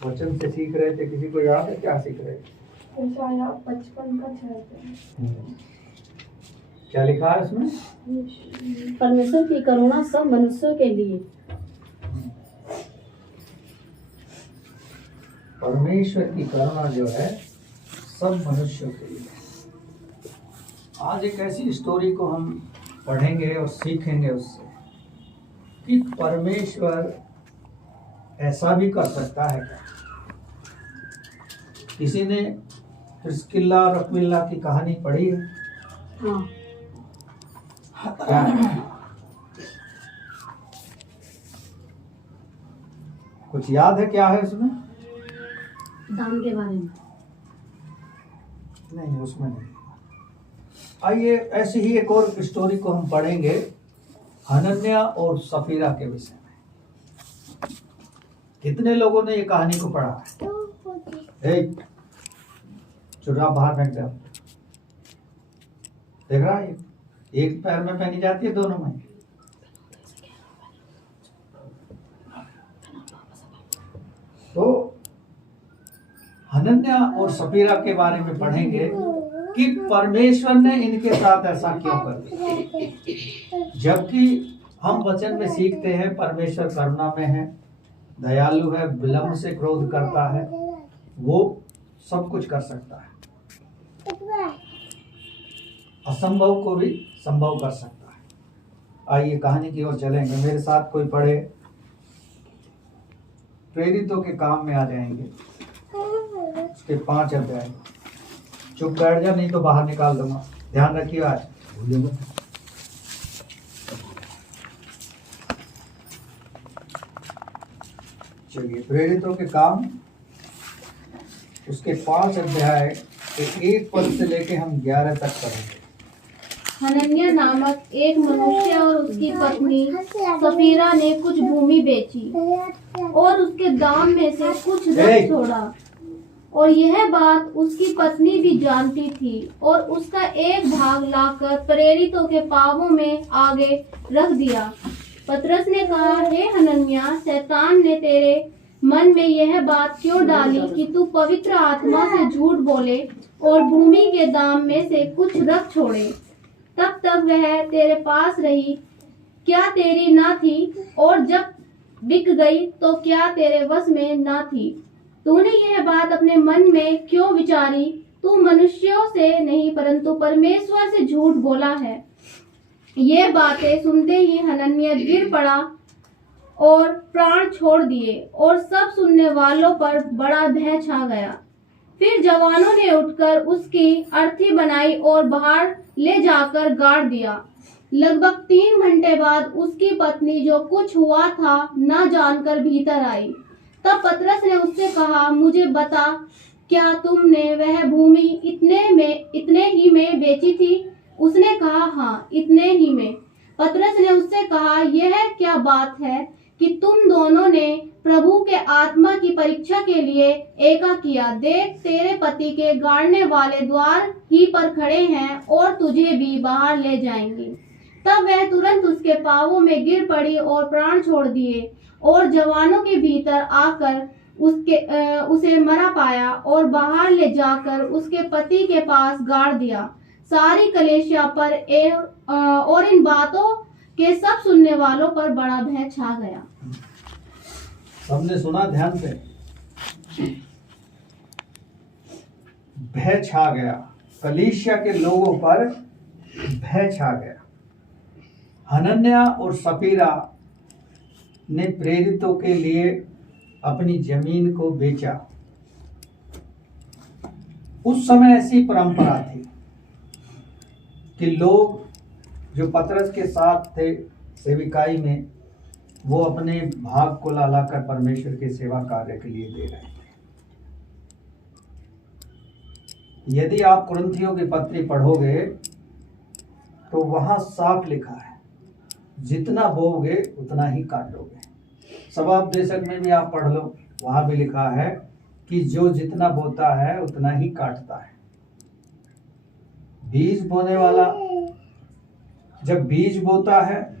वचन से सीख रहे थे, किसी को याद है क्या सीख रहे थे? 55 का 6। क्या लिखा है इसमें? परमेश्वर की करुणा सब मनुष्यों के लिए। परमेश्वर की करुणा जो है सब मनुष्यों के लिए। आज एक ऐसी स्टोरी को हम पढ़ेंगे और सीखेंगे उससे कि परमेश्वर ऐसा भी कर सकता है क्या। किसी ने प्रिस्किल्ला और अक्विला की कहानी पढ़ी है? हाँ। क्या है? कुछ याद है क्या है उसमें? दान के बारे में नहीं, उसमें नहीं। आइए ऐसी ही एक और स्टोरी को हम पढ़ेंगे, हनन्याह और सफीरा के विषय में। कितने लोगों ने ये कहानी को पढ़ा है? चुरा बाहर फेंक दे। देख रहा है, एक पैर में पहनी जाती है, दोनों में। तो हनन्याह और सफीरा के बारे में पढ़ेंगे कि परमेश्वर ने इनके साथ ऐसा क्यों कर दिया। जबकि हम वचन में सीखते हैं परमेश्वर करुणा में है, दयालु है, विलंब से क्रोध करता है, वो सब कुछ कर सकता है, असंभव को भी संभव कर सकता है। आइए कहानी की ओर चलेंगे, मेरे साथ कोई पढ़े। प्रेरितों के काम में आ जाएंगे, उसके 5 अध्याय। चुप बैठ जा, नहीं तो बाहर निकाल दूंगा। ध्यान रखिए आज। चलिए, प्रेरितों के काम उसके 5 अध्याय के 1 पद से लेके हम 11 तक पढ़ेंगे। हनन्याह नामक एक मनुष्य और उसकी पत्नी सफीरा ने कुछ भूमि बेची और उसके दाम में से कुछ रख छोड़ा, और यह बात उसकी पत्नी भी जानती थी, और उसका एक भाग लाकर प्रेरितों के पांवों में आगे रख दिया। पतरस ने कहा, हे हनन्याह, शैतान ने तेरे मन में यह बात क्यों डाली कि तू पवित्र आत्मा से झूठ बोले और भूमि के दाम में से कुछ रख छोड़े। तब तक वह तेरे पास रही, क्या तेरी ना थी? और जब बिक गई तो क्या तेरे वश में ना थी? तूने यह बात अपने मन में क्यों विचारी? तू मनुष्यों से नहीं परंतु परमेश्वर से झूठ बोला है। ये बातें सुनते ही हनन्याह गिर पड़ा और प्राण छोड़ दिए, और सब सुनने वालों पर बड़ा भय छा गया। फिर जवानों ने उठकर उसकी अर्थी बनाई और बाहर ले जाकर गाड़ दिया। लगभग 3 घंटे बाद उसकी पत्नी जो कुछ हुआ था न जानकर भीतर आई। तब पतरस ने उससे कहा, मुझे बता, क्या तुमने वह भूमि इतने ही में बेची थी? उसने कहा, हाँ, इतने ही में। पतरस ने उससे कहा, यह क्या बात है कि तुम दोनों ने प्रभु के आत्मा की परीक्षा के लिए एका किया। देख, तेरे पति के गाड़ने वाले द्वार ही पर खड़े हैं और तुझे भी बाहर ले जाएंगे। तब वह तुरंत उसके पांवों में गिर पड़ी और प्राण छोड़ दिए, और जवानों के भीतर आकर उसे मरा पाया और बाहर ले जाकर उसके पति के पास गाड़ दिया। सारी कलीसिया पर और इन बातों के सब सुनने वालों पर बड़ा भय छा गया। सबने सुना ध्यान से? भय छा गया, कलीसिया के लोगों पर भय छा गया। हनन्याह और सफीरा ने प्रेरितों के लिए अपनी जमीन को बेचा। उस समय ऐसी परंपरा थी कि लोग जो पतरस के साथ थे सेविकाई में, वो अपने भाग को लाकर परमेश्वर के सेवा कार्य के लिए दे रहे थे। यदि आप कुरिन्थियों की पत्री पढ़ोगे तो वहां साफ लिखा है, जितना बोओगे उतना ही काटोगे। सभापदेशक में भी आप पढ़ लो, वहां भी लिखा है कि जो जितना बोता है उतना ही काटता है। बीज बोने वाला जब बीज बोता है,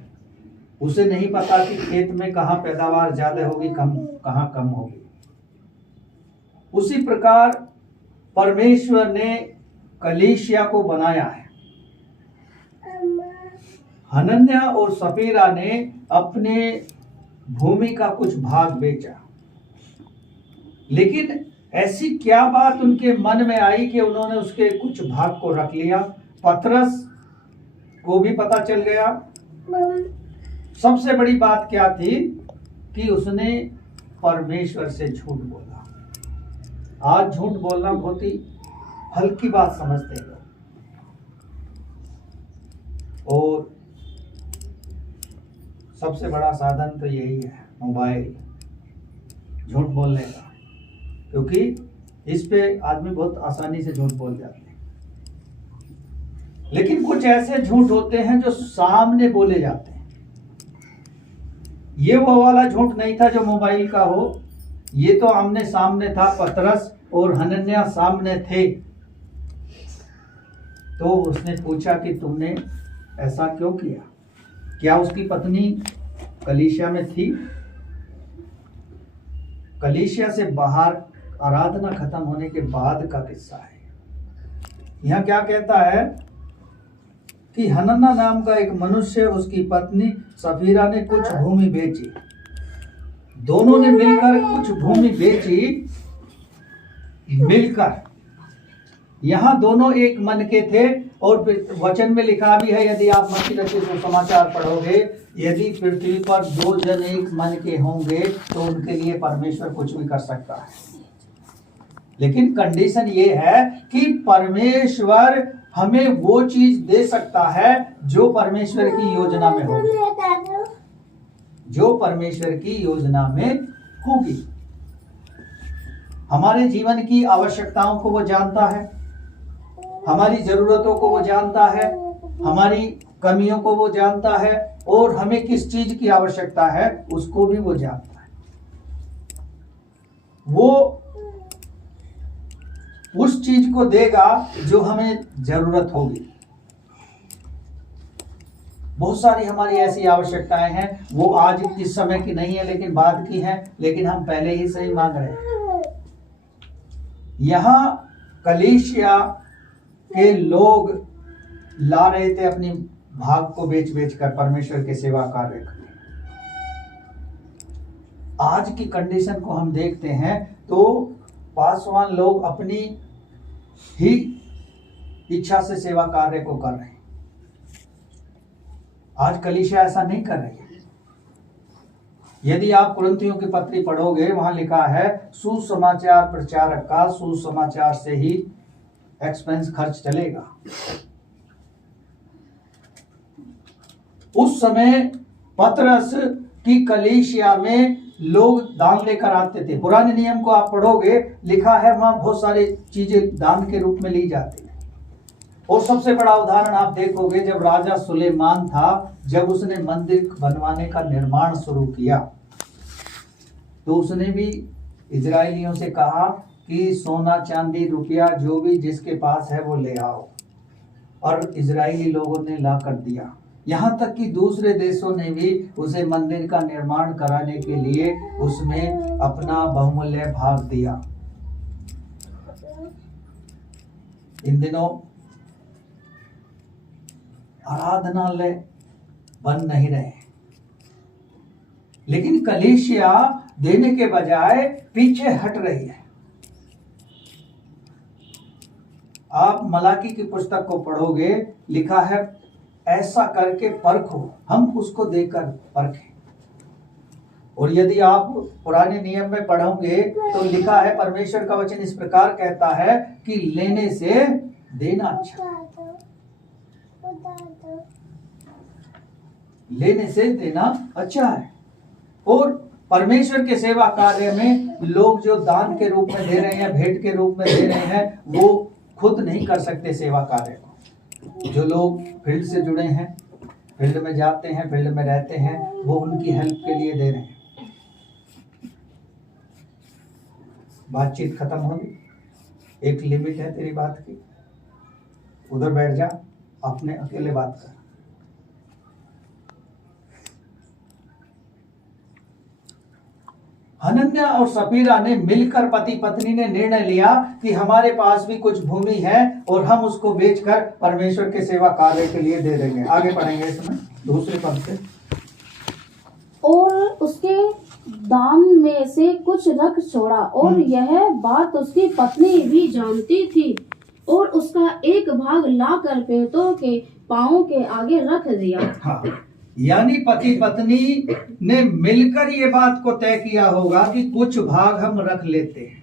उसे नहीं पता कि खेत में कहाँ पैदावार ज्यादा होगी, कहाँ कम होगी। उसी प्रकार परमेश्वर ने कलीसिया को बनाया है। हनन्या और सफीरा ने अपने भूमि का कुछ भाग बेचा, लेकिन ऐसी क्या बात उनके मन में आई कि उन्होंने उसके कुछ भाग को रख लिया। पतरस को भी पता चल गया। सबसे बड़ी बात क्या थी कि उसने परमेश्वर से झूठ बोला। आज झूठ बोलना बहुत ही हल्की बात समझते हैं और सबसे बड़ा साधन तो यही है, मोबाइल, झूठ बोलने का, क्योंकि इस पे आदमी बहुत आसानी से झूठ बोल जाते हैं। लेकिन कुछ ऐसे झूठ होते हैं जो सामने बोले जाते हैं। ये वो वाला झूठ नहीं था जो मोबाइल का हो, ये तो आमने सामने था। पतरस और हनन्या सामने थे। तो उसने पूछा कि तुमने ऐसा क्यों किया? क्या उसकी पत्नी कलीसिया में थी? कलीसिया से बाहर आराधना खत्म होने के बाद का किस्सा है। यहां क्या कहता है कि हनन्ना नाम का एक मनुष्य, उसकी पत्नी सफीरा ने कुछ भूमि बेची। दोनों ने मिलकर कुछ भूमि बेची। मिलकर, यहां दोनों एक मन के थे। और वचन में लिखा भी है, यदि आप मत्ती रचित सुसमाचार पढ़ोगे, यदि पृथ्वी पर दो जन एक मन के होंगे तो उनके लिए परमेश्वर कुछ भी कर सकता है। लेकिन कंडीशन ये है कि परमेश्वर हमें वो चीज दे सकता है जो परमेश्वर की योजना में होगी, जो परमेश्वर की योजना में होगी। हमारे जीवन की आवश्यकताओं को वो जानता है, हमारी जरूरतों को वो जानता है, हमारी कमियों को वो जानता है, और हमें किस चीज की आवश्यकता है उसको भी वो जानता है। वो उस चीज को देगा जो हमें जरूरत होगी। बहुत सारी हमारी ऐसी आवश्यकताएं हैं, वो आज इस समय की नहीं है लेकिन बाद की हैं, लेकिन हम पहले ही से ही मांग रहे हैं। यहां कलीसिया के लोग ला रहे थे अपनी भाग को बेच बेच कर परमेश्वर के सेवा कार्य करने। आज की कंडीशन को हम देखते हैं तो पासवान लोग अपनी ही इच्छा से सेवा कार्य को कर रहे हैं। आज कलीसिया ऐसा नहीं कर रही है। यदि आप कुरिन्थियों की पत्री पढ़ोगे, वहां लिखा है सुसमाचार प्रचारक का सुसमाचार से ही एक्सपेंस खर्च चलेगा। उस समय पतरस की कलीसिया में लोग दान लेकर आते थे। पुराने नियम को आप पढ़ोगे, लिखा है वहां बहुत सारी चीजें दान के रूप में ली जाती है। और सबसे बड़ा उदाहरण आप देखोगे, जब राजा सुलेमान था, जब उसने मंदिर बनवाने का निर्माण शुरू किया, तो उसने भी इजरायलियों से कहा कि सोना चांदी रुपया जो भी जिसके पास है वो ले आओ, और इजरायली लोगों ने ला कर दिया। यहाँ तक कि दूसरे देशों ने भी उसे मंदिर का निर्माण कराने के लिए उसमें अपना बहुमूल्य भाग दिया। इन दिनों आराधनालय बन नहीं रहे, लेकिन कलीसिया देने के बजाय पीछे हट रही है। आप मलाकी की पुस्तक को पढ़ोगे, लिखा है ऐसा करके परखो, हम उसको देखकर परखें। और यदि आप पुराने नियम में पढ़ोगे तो लिखा है, परमेश्वर का वचन इस प्रकार कहता है कि लेने से देना अच्छा, लेने से देना अच्छा है। और परमेश्वर के सेवा कार्य में लोग जो दान के रूप में दे रहे हैं, भेंट के रूप में दे रहे हैं, वो खुद नहीं कर सकते सेवा कार्य को। जो लोग फील्ड से जुड़े हैं, फील्ड में जाते हैं, फील्ड में रहते हैं, वो उनकी हेल्प के लिए दे रहे हैं। बातचीत खत्म होगी, एक लिमिट है तेरी बात की, उधर बैठ जा, अपने अकेले बात कर। हनन्या और सफीरा ने मिलकर, पति पत्नी ने निर्णय लिया कि हमारे पास भी कुछ भूमि है और हम उसको बेचकर परमेश्वर के सेवा कार्य के लिए दे देंगे। आगे पढ़ेंगे इसमें दूसरे पद से। और उसके दाम में से कुछ रख छोड़ा, और यह बात उसकी पत्नी भी जानती थी, और उसका एक भाग लाकर पेटों के पांवों के आगे रख दिया। हाँ, यानी पति पत्नी ने मिलकर ये बात को तय किया होगा कि कुछ भाग हम रख लेते हैं।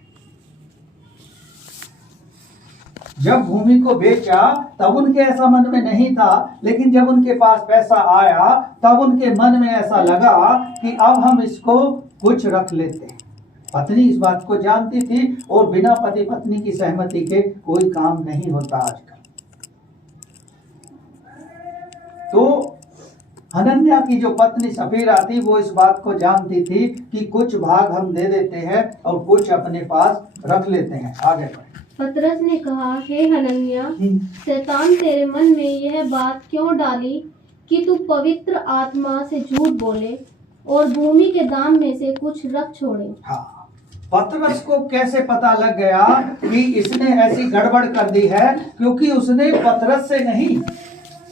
जब भूमि को बेचा तब उनके ऐसा मन में नहीं था, लेकिन जब उनके पास पैसा आया तब उनके मन में ऐसा लगा कि अब हम इसको कुछ रख लेते हैं। पत्नी इस बात को जानती थी, और बिना पति पत्नी की सहमति के कोई काम नहीं होता आजकल। तो हनन्या की जो पत्नी सफीरा थी वो इस बात को जानती थी कि कुछ भाग हम दे देते हैं और कुछ अपने पास रख लेते हैं। आगे बढ़े। पतरस ने कहा, हे हनन्या, शैतान तेरे मन में यह बात क्यों डाली कि तू पवित्र आत्मा से झूठ बोले और भूमि के दाम में से कुछ रख छोड़े। हाँ, पतरस को कैसे पता लग गया कि इसने ऐसी गड़बड़ कर दी है? क्योंकि उसने पतरस से नहीं,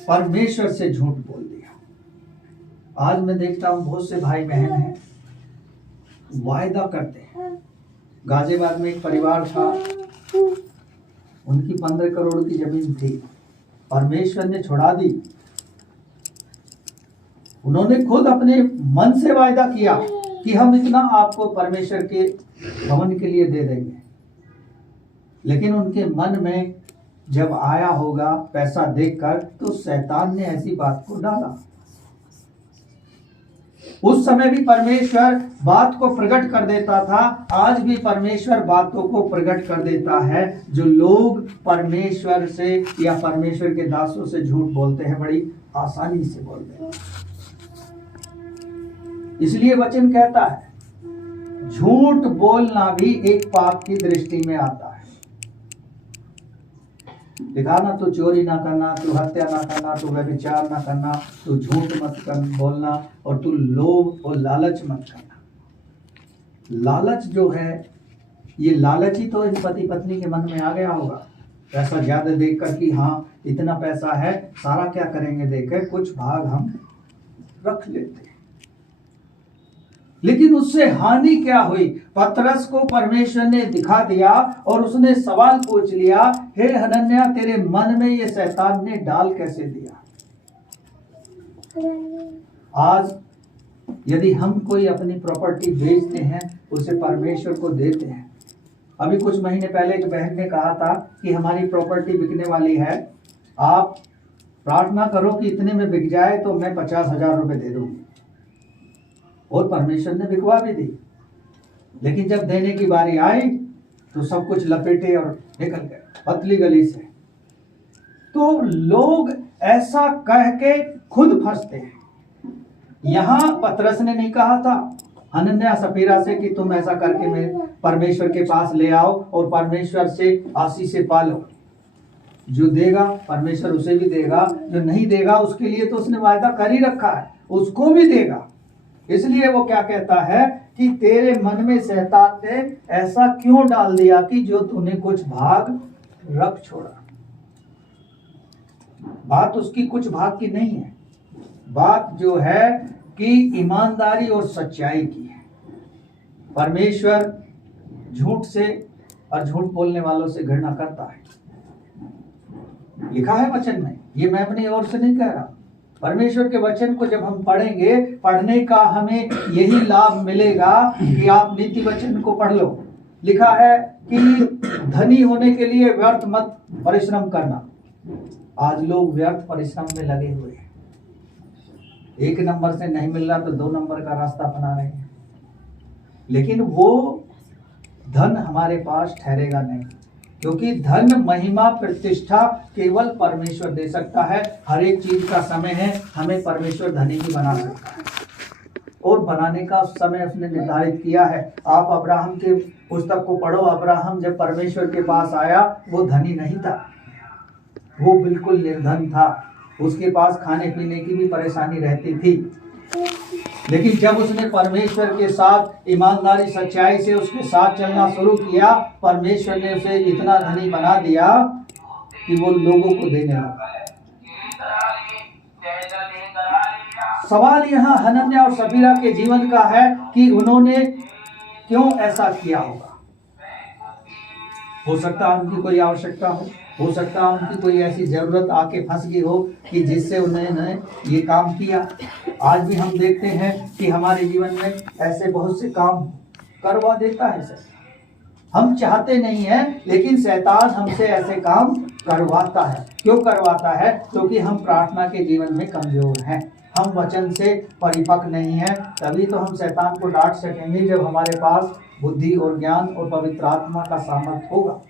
परमेश्वर से झूठ बोल दिया। आज मैं देखता हूं बहुत से भाई बहन हैं, वायदा करते हैं। गाजियाबाद में एक परिवार था, उनकी 15 करोड़ की जमीन थी, परमेश्वर ने छुड़ा दी। उन्होंने खुद अपने मन से वायदा किया कि हम इतना आपको परमेश्वर के भवन के लिए दे देंगे, लेकिन उनके मन में जब आया होगा पैसा देखकर तो शैतान ने ऐसी बात को डाला। उस समय भी परमेश्वर बात को प्रकट कर देता था, आज भी परमेश्वर बातों को प्रकट कर देता है। जो लोग परमेश्वर से या परमेश्वर के दासों से झूठ बोलते हैं, बड़ी आसानी से बोलते हैं। इसलिए वचन कहता है झूठ बोलना भी एक पाप की दृष्टि में आता है। लिखा ना, तू चोरी ना करना, तू हत्या ना करना, तू व्यभिचार ना करना, तू झूठ मत बोलना, और तू लोभ और लालच मत करना। लालच जो है, ये लालच ही तो इन पति पत्नी के मन में आ गया होगा। पैसा ज्यादा देखकर कि हाँ इतना पैसा है, सारा क्या करेंगे देखकर कुछ भाग हम रख लेते हैं। लेकिन उससे हानि क्या हुई? पतरस को परमेश्वर ने दिखा दिया और उसने सवाल पूछ लिया, हे हनन्या, तेरे मन में ये शैतान ने डाल कैसे दिया? आज यदि हम कोई अपनी प्रॉपर्टी बेचते हैं, उसे परमेश्वर को देते हैं। अभी कुछ महीने पहले एक बहन ने कहा था कि हमारी प्रॉपर्टी बिकने वाली है, आप प्रार्थना करो कि इतने में बिक जाए तो मैं 50,000 रुपए दे दूंगी। और परमेश्वर ने बिकवा भी दी, लेकिन जब देने की बारी आई तो सब कुछ लपेटे और निकल गए पतली गली से। तो लोग ऐसा कह के खुद फंसते हैं। यहां पतरस ने नहीं कहा था हनन्या सफीरा से कि तुम ऐसा करके मेरे परमेश्वर के पास ले आओ और परमेश्वर से आशीष पालो। जो देगा परमेश्वर उसे भी देगा, जो नहीं देगा उसके लिए तो उसने वायदा कर ही रखा है, उसको भी देगा। इसलिए वो क्या कहता है कि तेरे मन में शैतान ने ऐसा क्यों डाल दिया कि जो तूने कुछ भाग रख छोड़ा। बात उसकी कुछ भाग की नहीं है, बात जो है कि ईमानदारी और सच्चाई की है। परमेश्वर झूठ से और झूठ बोलने वालों से घृणा करता है। लिखा है वचन में, ये मैं अपनी ओर से नहीं कह रहा। परमेश्वर के वचन को जब हम पढ़ेंगे, पढ़ने का हमें यही लाभ मिलेगा कि आप नीति वचन को पढ़ लो। लिखा है कि धनी होने के लिए व्यर्थ मत परिश्रम करना। आज लोग व्यर्थ परिश्रम में लगे हुए हैं, 1 नंबर से नहीं मिल रहा तो 2 नंबर का रास्ता अपना रहे हैं, लेकिन वो धन हमारे पास ठहरेगा नहीं, क्योंकि धन महिमा प्रतिष्ठा केवल परमेश्वर दे सकता है। हर एक चीज का समय है, हमें परमेश्वर धनी ही बना सकता है और बनाने का समय उसने निर्धारित किया है। आप अब्राहम के पुस्तक को पढ़ो। अब्राहम जब परमेश्वर के पास आया वो धनी नहीं था, वो बिल्कुल निर्धन था। उसके पास खाने पीने की भी परेशानी रहती थी। लेकिन जब उसने परमेश्वर के साथ ईमानदारी सच्चाई से उसके साथ चलना शुरू किया, परमेश्वर ने उसे इतना धनी बना दिया कि वो लोगों को देने लगा। सवाल यहाँ हनन्याह और सफीरा के जीवन का है कि उन्होंने क्यों ऐसा किया होगा। हो सकता है उनकी कोई आवश्यकता हो सकता है उनकी कोई ऐसी जरूरत आके फंस गई हो कि जिससे उन्होंने ये काम किया। आज भी हम देखते हैं कि हमारे जीवन में ऐसे बहुत से काम करवा देता है सर। हम चाहते नहीं हैं, लेकिन शैतान हमसे ऐसे काम करवाता है। क्यों करवाता है? क्योंकि हम प्रार्थना के जीवन में कमजोर हैं, हम वचन से परिपक्व नहीं हैं। तभी तो हम शैतान को डांट सकेंगे जब हमारे पास बुद्धि और ज्ञान और पवित्र आत्मा का सामर्थ होगा।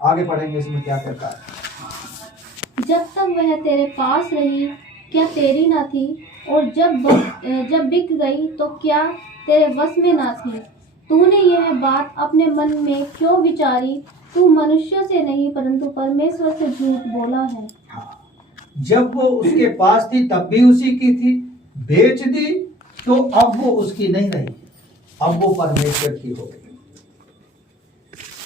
आगे पढ़ेंगे इसमें क्या कहता है। जब तक वह तेरे पास रही क्या तेरी ना थी, और जब बिक गई तो क्या तेरे वश में ना थी। तूने यह बात अपने मन में क्यों विचारी? तू मनुष्य से नहीं परंतु परमेश्वर से झूठ बोला है। जब वो उसके पास थी तब भी उसी की थी, बेच दी तो अब वो उसकी नहीं रही, अब वो परमेश्वर की हो गई।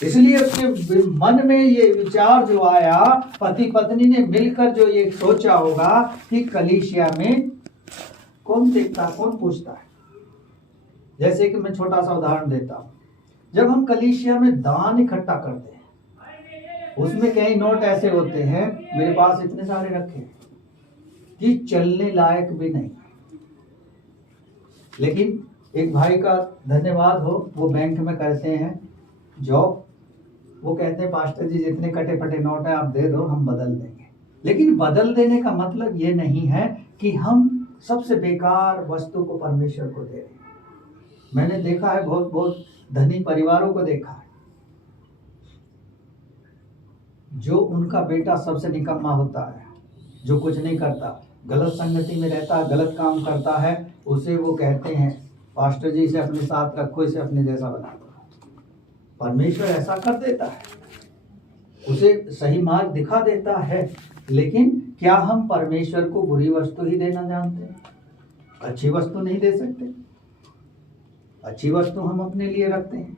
इसलिए उसके मन में ये विचार जो आया, पति पत्नी ने मिलकर जो ये सोचा होगा कि कलीसिया में कौन देखता, कौन पूछता है। जैसे कि मैं छोटा सा उदाहरण देता हूँ, जब हम कलीसिया में दान इकट्ठा करते हैं, उसमें कई नोट ऐसे होते हैं, मेरे पास इतने सारे रखे कि चलने लायक भी नहीं। लेकिन एक भाई का धन्यवाद हो, वो बैंक में करते हैं जॉब। वो कहते हैं पास्टर जी जितने कटे फटे नोट है आप दे दो, हम बदल देंगे। लेकिन बदल देने का मतलब ये नहीं है कि हम सबसे बेकार वस्तु को परमेश्वर को दे रहे हैं। मैंने देखा है, बहुत बहुत धनी परिवारों को देखा है, जो उनका बेटा सबसे निकम्मा होता है, जो कुछ नहीं करता, गलत संगति में रहता है, गलत काम करता है, उसे वो कहते हैं पास्टर जी इसे अपने साथ रखो, इसे अपने जैसा बना दो। परमेश्वर ऐसा कर देता है, उसे सही मार्ग दिखा देता है। लेकिन क्या हम परमेश्वर को बुरी वस्तु ही देना जानते हैं? अच्छी वस्तु नहीं दे सकते। अच्छी वस्तु हम अपने लिए रखते हैं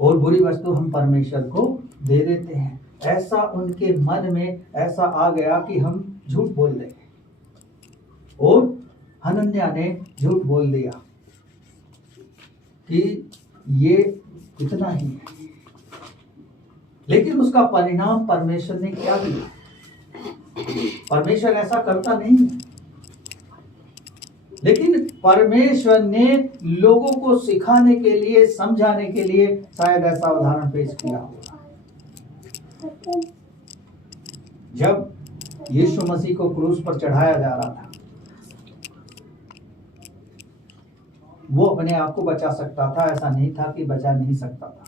और बुरी वस्तु हम परमेश्वर को दे देते हैं। ऐसा उनके मन में ऐसा आ गया कि हम झूठ बोल देंगे, और हनन्याह ने झूठ बोल दिया कि ये इतना ही है। लेकिन उसका परिणाम परमेश्वर ने क्या दिया? परमेश्वर ऐसा करता नहीं है, लेकिन परमेश्वर ने लोगों को सिखाने के लिए, समझाने के लिए शायद ऐसा उदाहरण पेश किया होगा। जब यीशु मसीह को क्रूस पर चढ़ाया जा रहा था, वो अपने आप को बचा सकता था, ऐसा नहीं था कि बचा नहीं सकता था।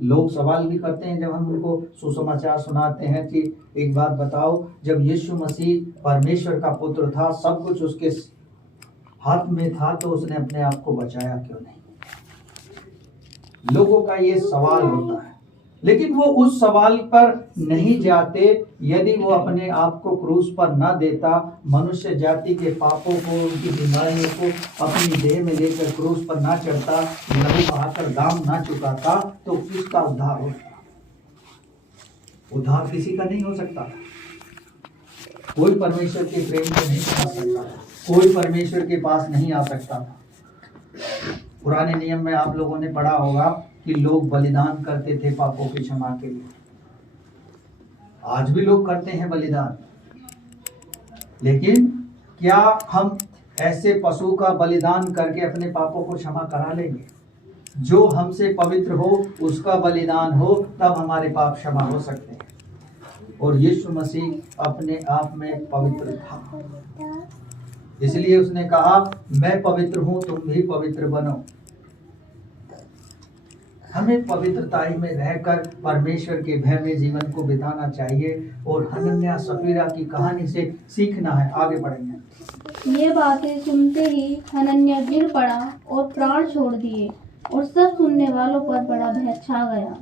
लोग सवाल भी करते हैं जब हम उनको सुसमाचार सुनाते हैं कि एक बात बताओ, जब यीशु मसीह परमेश्वर का पुत्र था, सब कुछ उसके हाथ में था, तो उसने अपने आप को बचाया क्यों नहीं? लोगों का ये सवाल होता है, लेकिन वो उस सवाल पर नहीं जाते। यदि वो अपने आप को क्रूस पर न देता, मनुष्य जाति के पापों को, उनकी बीमारियों को अपनी देह में लेकर क्रूस पर ना चढ़ता, लहू बहाकर दाम ना चुकाता, तो किसका उद्धार होता? उद्धार किसी का नहीं हो सकता। कोई परमेश्वर के प्रेम को नहीं समझ सकता, कोई परमेश्वर के पास नहीं आ सकता था। पुराने नियम में आप लोगों ने पढ़ा होगा कि लोग बलिदान करते थे पापों की क्षमा के लिए। आज भी लोग करते हैं बलिदान, लेकिन क्या हम ऐसे पशु का बलिदान करके अपने पापों को क्षमा करा लेंगे? जो हमसे पवित्र हो उसका बलिदान हो, तब हमारे पाप क्षमा हो सकते हैं। और यीशु मसीह अपने आप में पवित्र था, इसलिए उसने कहा मैं पवित्र हूं, तुम भी पवित्र बनो। हमें पवित्रताई में रहकर परमेश्वर के भय में जीवन को बिताना चाहिए, और हनन्याह सफीरा की कहानी से सीखना है। आगे बढ़ेंगे। ये बातें सुनते ही हनन्याह गिर पड़ा और प्राण छोड़ दिए, और सब सुनने वालों पर बड़ा भय छा गया।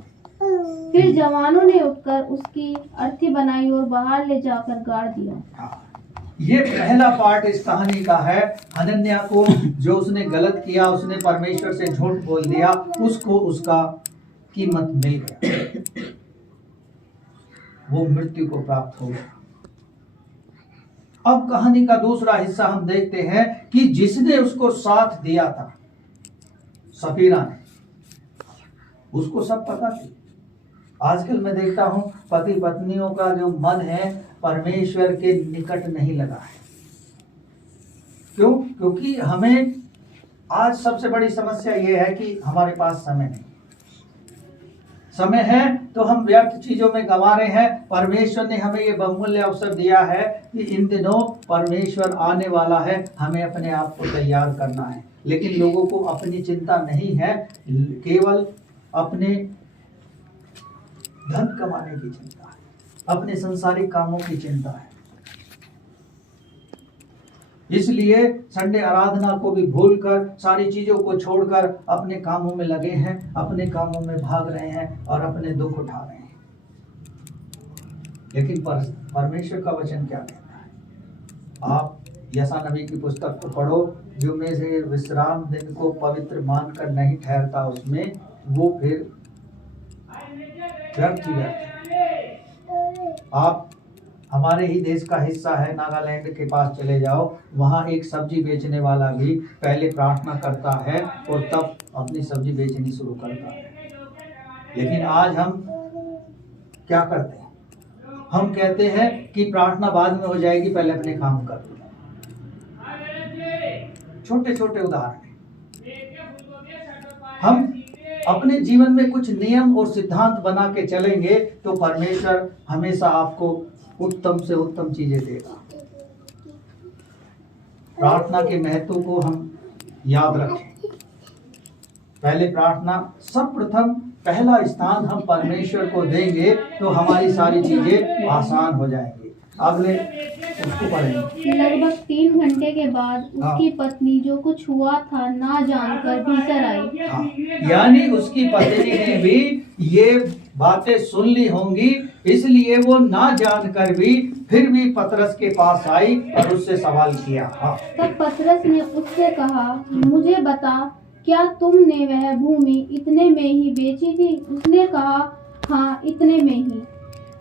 फिर जवानों ने उठकर उसकी अर्थी बनाई और बाहर ले जाकर गाड़ दिया। ये पहला पार्ट इस कहानी का है। हनन्या को जो उसने गलत किया, उसने परमेश्वर से झूठ बोल दिया, उसको उसका कीमत मिल गया, वो मृत्यु को प्राप्त हो गया। अब कहानी का दूसरा हिस्सा हम देखते हैं कि जिसने उसको साथ दिया था, सफीरा ने, उसको सब पता थी। आजकल मैं देखता हूं पति पत्नियों का जो मन है परमेश्वर के निकट नहीं लगा है। क्यों? क्योंकि हमें आज सबसे बड़ी समस्या यह है कि हमारे पास समय नहीं। समय है तो हम व्यर्थ चीजों में गंवा रहे हैं। परमेश्वर ने हमें ये बहुमूल्य अवसर दिया है कि इन दिनों परमेश्वर आने वाला है, हमें अपने आप को तैयार करना है। लेकिन लोगों को अपनी चिंता नहीं है, केवल अपने धन कमाने की चिंता है, अपने संसारिक कामों की चिंता है। इसलिए संडे आराधना को भी भूलकर, सारी चीजों को छोड़कर अपने कामों में लगे हैं, अपने कामों में भाग रहे हैं और अपने दुख उठा रहे हैं। लेकिन परमेश्वर का वचन क्या कहता है? आप यशायाह नबी की पुस्तक को पढ़ो, जो में से विश्राम दिन को पवित्र मानकर नहीं ठहरता उसमें, वो फिर व्यर्थ ही व्यर्थ है। आप हमारे ही देश का हिस्सा है, नागालैंड के पास चले जाओ, वहाँ एक सब्जी बेचने वाला भी पहले प्रार्थना करता है और तब अपनी सब्जी बेचनी शुरू करता है। लेकिन आज हम क्या करते हैं? हम कहते हैं कि प्रार्थना बाद में हो जाएगी, पहले अपने काम कर लो। छोटे छोटे उदाहरण, हम अपने जीवन में कुछ नियम और सिद्धांत बना के चलेंगे तो परमेश्वर हमेशा आपको उत्तम से उत्तम चीजें देगा। प्रार्थना के महत्व को हम याद रखें। पहले प्रार्थना, सर्वप्रथम पहला स्थान हम परमेश्वर को देंगे तो हमारी सारी चीजें आसान हो जाएंगी। अगले उसको पढ़ेंगे। लगभग 3 घंटे के बाद उसकी पत्नी जो कुछ हुआ था ना जानकर भीतर आई। यानी उसकी पत्नी ने भी ये बातें सुन ली होंगी, इसलिए वो ना जानकर भी फिर भी पतरस के पास आई और उससे सवाल किया। तब पतरस ने उससे कहा, मुझे बता, क्या तुमने वह भूमि इतने में ही बेची थी? उसने कहा, हाँ, इतने में ही।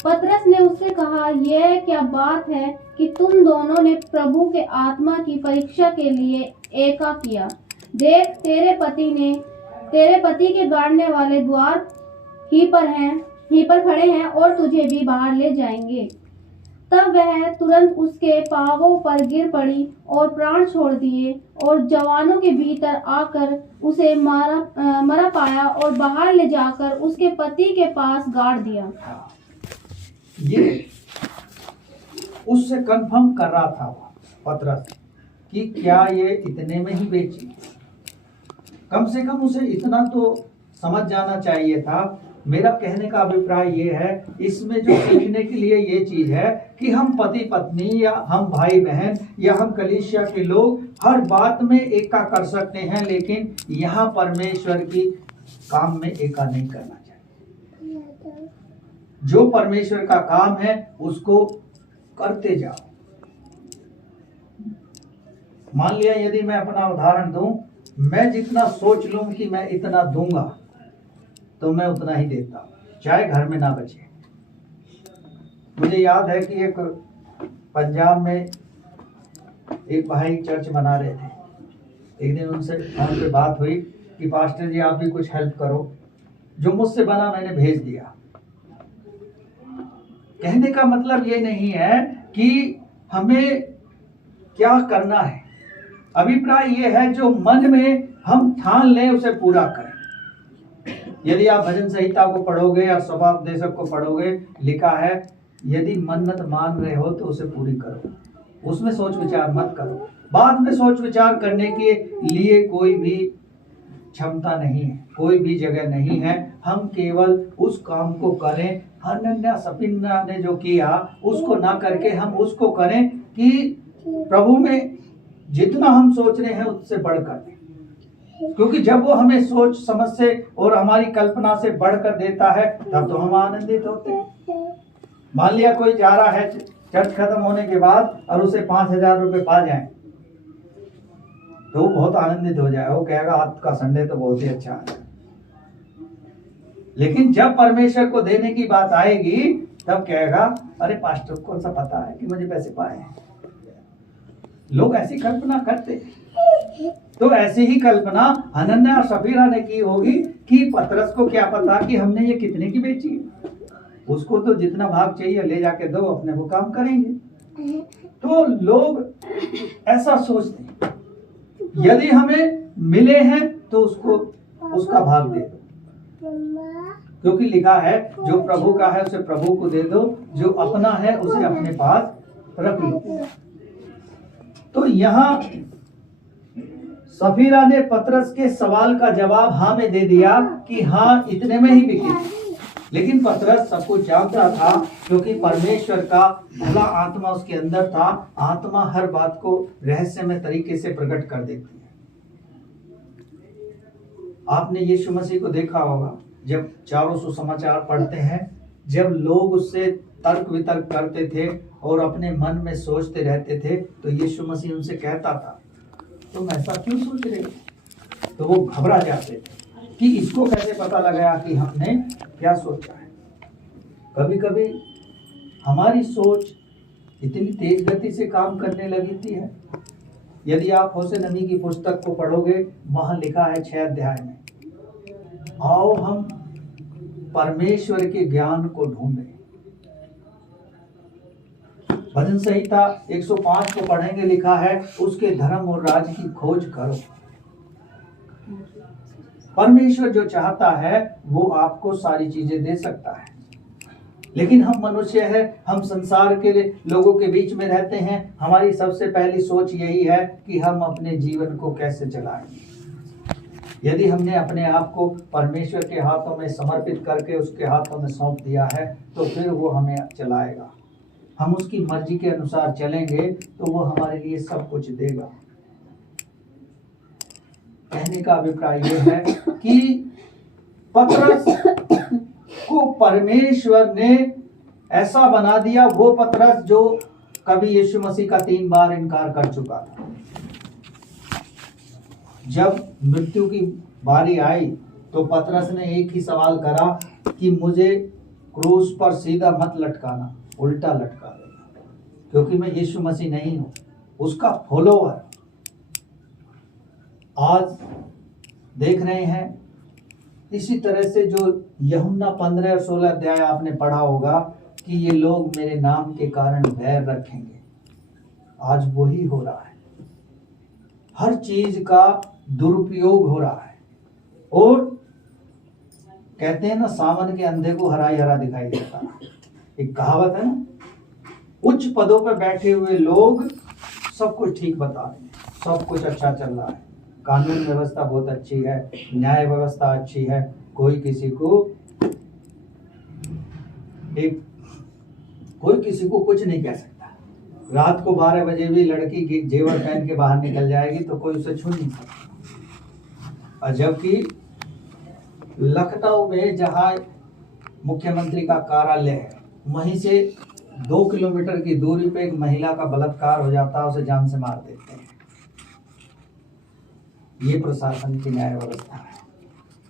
पतरस ने उससे कहा, यह क्या बात है कि तुम दोनों ने प्रभु के आत्मा की परीक्षा के लिए एका किया। देख, तेरे पति के गाड़ने वाले द्वार ही पर खड़े हैं और तुझे भी बाहर ले जाएंगे। तब वह तुरंत उसके पांवों पर गिर पड़ी और प्राण छोड़ दिए, और जवानों के भीतर आकर उसे मरा पाया और बाहर ले जाकर उसके पति के पास गाड़ दिया। ये उससे कंफर्म कर रहा था पतरस कि क्या ये इतने में ही बेची। कम से कम उसे इतना तो समझ जाना चाहिए था। मेरा कहने का अभिप्राय ये है, इसमें जो सीखने के लिए ये चीज है कि हम पति पत्नी या हम भाई बहन या हम कलीसिया के लोग हर बात में एका कर सकते हैं, लेकिन यहाँ परमेश्वर की काम में एका नहीं करना चाहिए। जो परमेश्वर का काम है उसको करते जाओ। मान लिया यदि मैं अपना उदाहरण दूं, मैं जितना सोच लूं कि मैं इतना दूंगा तो मैं उतना ही देता हूं, चाहे घर में ना बचे। मुझे याद है कि एक पंजाब में एक भाई चर्च बना रहे थे। एक दिन उनसे फोन पे बात हुई कि पास्टर जी आप भी कुछ हेल्प करो। जो मुझसे बना मैंने भेज दिया। कहने का मतलब ये नहीं है कि हमें क्या करना है, अभिप्राय ये है जो मन में हम ठान लें उसे पूरा करें। यदि आप भजन संहिता को पढ़ोगे या स्वभावोपदेशक को पढ़ोगे, लिखा है यदि मन्नत मान रहे हो तो उसे पूरी करो, उसमें सोच विचार मत करो। बाद में सोच विचार करने के लिए कोई भी क्षमता नहीं है, कोई भी जगह नहीं है। हम केवल उस काम को करें। हनन्या सफीरा ने जो किया उसको ना करके हम उसको करें कि प्रभु में जितना हम सोच रहे हैं उससे बढ़कर दें। क्योंकि जब वो हमें सोच समझ से और हमारी कल्पना से बढ़कर देता है तब तो हम आनंदित होते हैं। मान लिया कोई जा रहा है चर्च खत्म होने के बाद और उसे 5,000 रुपये पा जाए तो वो बहुत आनंदित हो जाए, वो कहेगा आज का संडे तो बहुत ही अच्छा है। लेकिन जब परमेश्वर को देने की बात आएगी तब कहेगा अरे पास्टर को सा पता है कि मुझे पैसे पाए हैं। लोग ऐसी कल्पना करते हैं। तो ऐसी ही कल्पना हनन्याह और सफीरा ने की होगी कि पतरस को क्या पता कि हमने ये कितने की बेची है, उसको तो जितना भाग चाहिए ले जाके दो, अपने वो काम करेंगे। तो लोग ऐसा सोचते हैं, यदि हमें मिले हैं तो उसको उसका भाग दे दो, क्योंकि लिखा है जो प्रभु का है उसे प्रभु को दे दो, जो अपना है उसे अपने पास रख लो। तो यहाँ सफीरा ने पतरस के सवाल का जवाब हाँ में दे दिया कि हाँ इतने में ही बिकी। लेकिन पतरस सब कुछ जानता था, क्योंकि परमेश्वर का भला आत्मा उसके अंदर था। आत्मा हर बात को रहस्यमय तरीके से प्रकट कर देती है। आपने यीशु मसीह को देखा होगा, जब चारों सुसमाचार पढ़ते हैं, जब लोग उससे तर्क वितर्क करते थे और अपने मन में सोचते रहते थे, तो यीशु मसीह उनसे कहता था तुम ऐसा क्यों सोच रहे हो? तो वो घबरा जाते थे कि इसको कैसे पता लगाया कि हमने क्या सोचा है। कभी कभी हमारी सोच इतनी तेज गति से काम करने लगी है। यदि आप होशे नबी की पुस्तक को पढ़ोगे, वहां लिखा है 6 अध्याय में, आओ हम परमेश्वर के ज्ञान को ढूंढें। भजन संहिता 105 को पढ़ेंगे, लिखा है उसके धर्म और राज की खोज करो। परमेश्वर जो चाहता है वो आपको सारी चीजें दे सकता है, लेकिन हम मनुष्य हैं, हम संसार के लोगों के बीच में रहते हैं। हमारी सबसे पहली सोच यही है कि हम अपने जीवन को कैसे चलाएंगे। यदि हमने अपने आप को परमेश्वर के हाथों में समर्पित करके उसके हाथों में सौंप दिया है, तो फिर वो हमें चलाएगा। हम उसकी मर्जी के अनुसार चलेंगे तो वो हमारे लिए सब कुछ देगा। कहने का अभिप्राय यह है कि पतरस को परमेश्वर ने ऐसा बना दिया, वो पतरस जो कभी यीशु मसीह का 3 बार इनकार कर चुका था। जब मृत्यु की बारी आई तो पतरस ने एक ही सवाल करा कि मुझे क्रूस पर सीधा मत लटकाना, उल्टा लटका देना, क्योंकि मैं यीशु मसीह नहीं हूं, उसका फॉलोअर। आज देख रहे हैं इसी तरह से जो यूहन्ना 15 और 16 अध्याय आपने पढ़ा होगा कि ये लोग मेरे नाम के कारण बैर रखेंगे। आज वही हो रहा है, हर चीज का दुरुपयोग हो रहा है। और कहते हैं ना, सावन के अंधे को हरा ही हरा दिखाई देता है, एक कहावत है ना। उच्च पदों पर बैठे हुए लोग सब कुछ ठीक बता रहे हैं, सब कुछ अच्छा चल रहा है, कानून व्यवस्था बहुत अच्छी है, न्याय व्यवस्था अच्छी है, कोई किसी को कुछ नहीं कह सकता। रात को 12 बजे भी लड़की जेवर पहन के बाहर निकल जाएगी तो कोई उसे छू नहीं सकता। और जबकि लखनऊ में जहां मुख्यमंत्री का कार्यालय है, वहीं से 2 किलोमीटर की दूरी पे एक महिला का बलात्कार हो जाता है, उसे जान से मार देते हैं। ये प्रशासन की न्याय व्यवस्था है।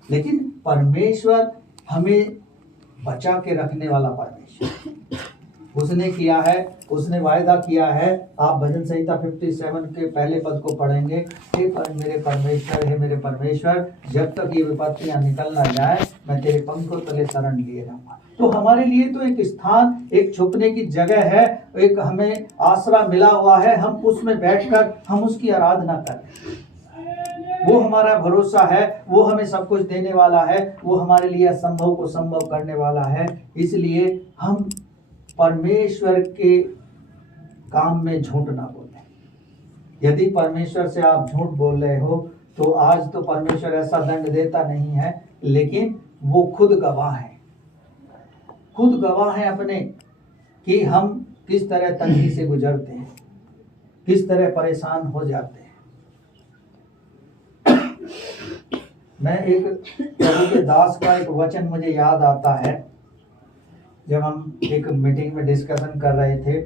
लेकिन परमेश्वर हमें बचा के रखने वाला परमेश्वर, उसने किया है, उसने वायदा किया है। आप भजन संहिता 57 के पहले पद को पढ़ेंगे, हे मेरे परमेश्वर, हे मेरे परमेश्वर, जब तक ये विपत्तियां निकल ना जाए मैं तेरे पंखों तले शरण लिए रहूंगा। तो हमारे लिए तो एक स्थान, एक छुपने की जगह है, एक हमें आसरा मिला हुआ है। हम उसमें बैठकर हम उसकी आराधना करें। वो हमारा भरोसा है, वो हमें सब कुछ देने वाला है, वो हमारे लिए असंभव को संभव करने वाला है। इसलिए हम परमेश्वर के काम में झूठ ना बोलें। यदि परमेश्वर से आप झूठ बोल रहे हो तो आज तो परमेश्वर ऐसा दंड देता नहीं है, लेकिन वो खुद गवाह है, खुद गवाह है अपने कि हम किस तरह तंगी से गुजरते हैं, किस तरह परेशान हो जाते हैं। मैं एक प्रभु के दास का एक वचन मुझे याद आता है। जब हम एक मीटिंग में डिस्कशन कर रहे थे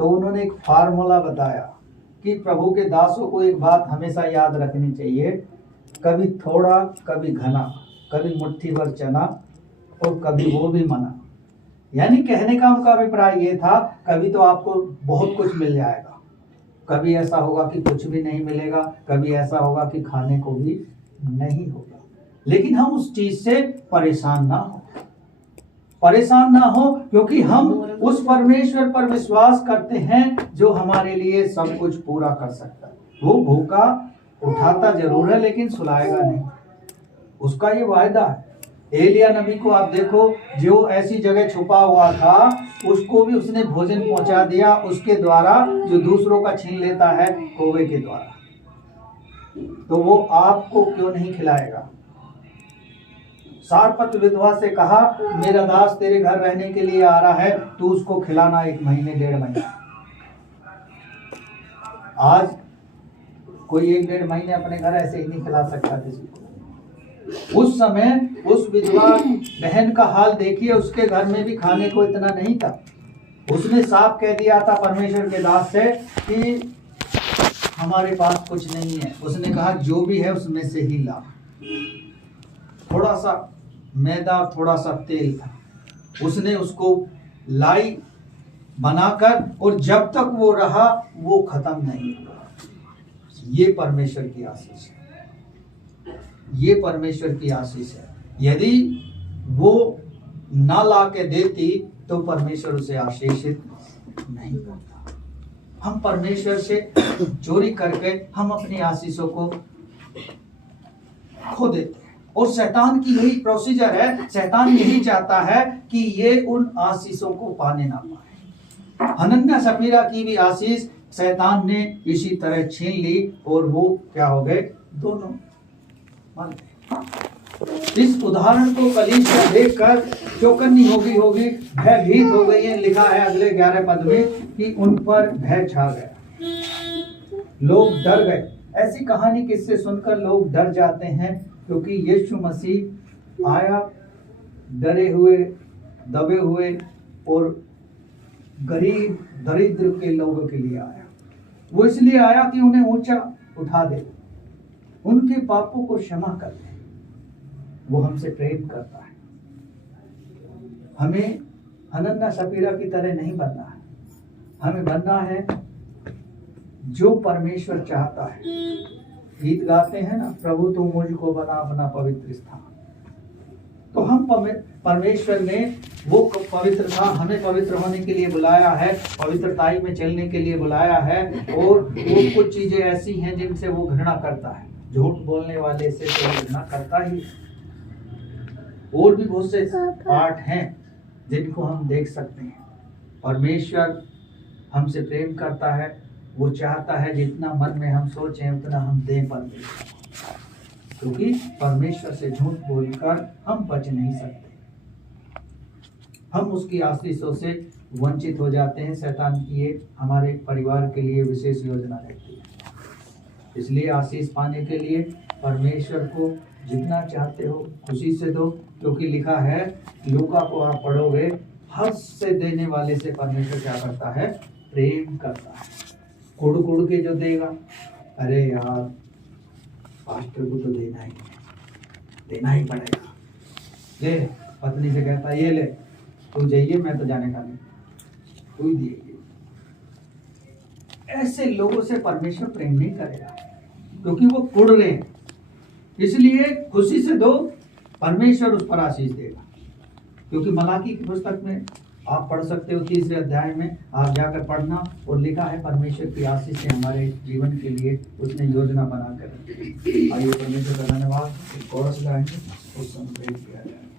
तो उन्होंने एक फार्मूला बताया कि प्रभु के दासों को एक बात हमेशा याद रखनी चाहिए, कभी थोड़ा कभी घना, कभी मुट्ठी भर चना और कभी वो भी मना। यानी कहने का उनका अभिप्राय ये था, कभी तो आपको बहुत कुछ मिल जाएगा, कभी ऐसा होगा कि कुछ भी नहीं मिलेगा, कभी ऐसा होगा कि खाने को भी नहीं होगा। लेकिन हम उस चीज से परेशान ना हो, परेशान ना हो, क्योंकि हम उस परमेश्वर पर विश्वास करते हैं जो हमारे लिए सब कुछ पूरा कर सकता है। वो भूखा उठाता जरूर है लेकिन सुलाएगा नहीं, उसका ये वायदा है। एलिया नबी को आप देखो, जो ऐसी जगह छुपा हुआ था उसको भी उसने भोजन पहुंचा दिया, उसके द्वारा जो दूसरों का छीन लेता है कौवे के द्वारा, तो वो आपको क्यों नहीं खिलाएगा। सारपत विधवा से कहा, मेरा दास तेरे घर रहने के लिए आ रहा है, तू उसको खिलाना 1 महीने 1.5 महीने। आज कोई 1-1.5 महीने अपने घर ऐसे ही नहीं खिला सकता किसी को। उस समय उस विधवा बहन का हाल देखिए, उसके घर में भी खाने को इतना नहीं था। उसने साफ कह दिया था परमेश्वर के दास से कि हमारे पास कुछ नहीं है। उसने कहा जो भी है उसमें से ही ला। थोड़ा सा मैदा, थोड़ा सा तेल था, उसने उसको लाई बनाकर, और जब तक वो रहा वो खत्म नहीं हुआ। ये परमेश्वर की आशीष है, ये परमेश्वर की आशीष है। यदि वो ना ला के देती तो परमेश्वर उसे आशीषित नहीं करता। हम परमेश्वर से चोरी करके हम अपनी आशीषों को खो देते हैं, और शैतान की यही प्रोसीजर है। शैतान यही चाहता है कि ये उन आशीषों को पाने ना पाए। हनन्याह सफीरा की भी आशीष शैतान ने इसी तरह छीन ली, और वो क्या हो गए, दोनों मर गए। इस उदाहरण को कलीसिया देखकर चौकन्नी होगी, भयभीत हो गई है। लिखा है अगले 11 पद में कि उन पर भय छा गया, लोग डर गए। ऐसी कहानी किससे सुनकर लोग डर जाते हैं, क्योंकि यीशु मसीह आया डरे हुए, दबे हुए और गरीब दरिद्र के लोगों के लिए आया। वो इसलिए आया कि उन्हें ऊंचा उठा दे, उनके पापों को क्षमा कर दे। वो हमसे प्रेम करता है। हमें हनन्याह सफीरा की तरह नहीं बनना है, हमें बनना है जो परमेश्वर चाहता है। गीत गाते हैं ना, प्रभु तू मुझको बना अपना पवित्र स्थान। तो हम परमेश्वर ने वो पवित्र था, हमें पवित्र होने के लिए बुलाया है, पवित्रताई में चलने के लिए बुलाया है। और वो कुछ चीजें ऐसी हैं जिनसे वो घृणा करता है। झूठ बोलने वाले से तो वो घृणा करता ही। और भी बहुत से पाठ हैं जिनको हम देख सकते हैं। परमेश्वर हमसे प्रेम करता है, वो चाहता है जितना मन में हम सोचें उतना हम दें परमेश्वर, क्योंकि परमेश्वर से झूठ बोलकर हम बच नहीं सकते। हम उसकी आशीषों से वंचित हो जाते हैं। शैतान की ये हमारे परिवार के लिए विशेष योजना रहती है। इसलिए आशीष पाने के लिए परमेश्वर को जितना चाहते हो खुशी से दो, क्योंकि लिखा है, लूका को आप पढ़ोगे, हर्ष से देने वाले से परमेश्वर क्या करता है, प्रेम करता है। कुड़ कुड़ के जो देगा, अरे यार पास्टर को तो देना ही पड़ेगा। ले, पत्नी से कहता है ये ले, तू जाइए, मैं तो जाने का नहीं, तू ही दिए। ऐसे लोगों से परमेश्वर प्रेम नहीं करेगा, क्योंकि वो कुड़ रहे हैं। इसलिए खुशी से दो, परमेश्वर उस पर आशीष देगा। क्योंकि मलाकी की पुस्तक में आप पढ़ सकते हो, 3 अध्याय में आप जाकर पढ़ना, और लिखा है परमेश्वर की आशीष से हमारे जीवन के लिए उसने योजना बनाकर। आइए परमेश्वर का धन्यवाद। कोरस गाएंगे, उस समय किया जाए।